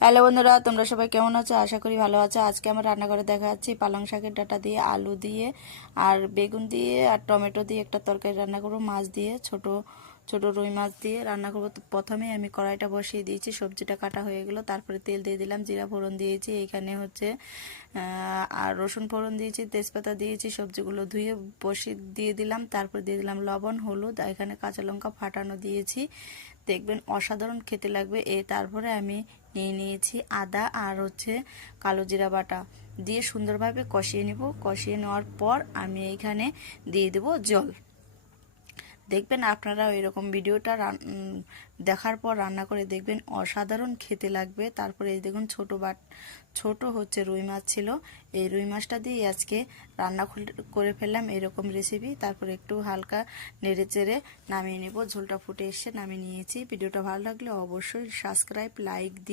Hello বন্ধুরা, তোমরা সবাই কেমন আছো? আশা করি ভালো আছো। আজকে আমার রান্না করে দেখা যাচ্ছে পালং শাকের ডাঁটা দিয়ে, আলু দিয়ে আর বেগুন দিয়ে আর টমেটো দিয়ে একটা তরকারি রান্না করবো। মাছ দিয়ে, ছোট ছোট রুই মাছ দিয়ে রান্না করবো। তো প্রথমে আমি কড়াইটা বসিয়ে দিয়েছি, সবজিটা কাটা হয়ে গেলো, তারপরে তেল দিয়ে দিলাম, জিরা ফোড়ন দিয়েছি, এইখানে হচ্ছে আর রসুন ফোড়ন দিয়েছি, তেজপাতা দিয়েছি, সবজিগুলো ধুয়ে বসিয়ে দিয়ে দিলাম, তারপর দিয়ে দিলাম লবণ, হলুদ, এখানে কাঁচা লঙ্কা ফাটানো দিয়েছি। দেখবেন অসাধারণ খেতে লাগবে। তারপরে আমি নিয়েছি আদা আর হচ্ছে কালো জিরা বাটা দিয়ে সুন্দরভাবে কষিয়ে নিব। কষিয়ে নেওয়ার পর আমি এইখানে দিয়ে দেব জল। দেখবেন আপনারা এরকম ভিডিওটা দেখার পর রান্না করে দেখবেন অসাধারণ খেতে লাগবে। তারপরে এই দেখুন ছোট হচ্ছে রুই মাছ ছিল, এই রুই মাছটা দিয়ে আজকে রান্না করে ফেললাম এরকম রেসিপি। তারপরে একটু হালকা নেড়ে চেড়ে নামিয়ে নেব। ঝোলটা ফুটে এসে নামিয়ে নিয়েছি। ভিডিওটা ভালো লাগলে অবশ্যই সাবস্ক্রাইব, লাইক দিয়ে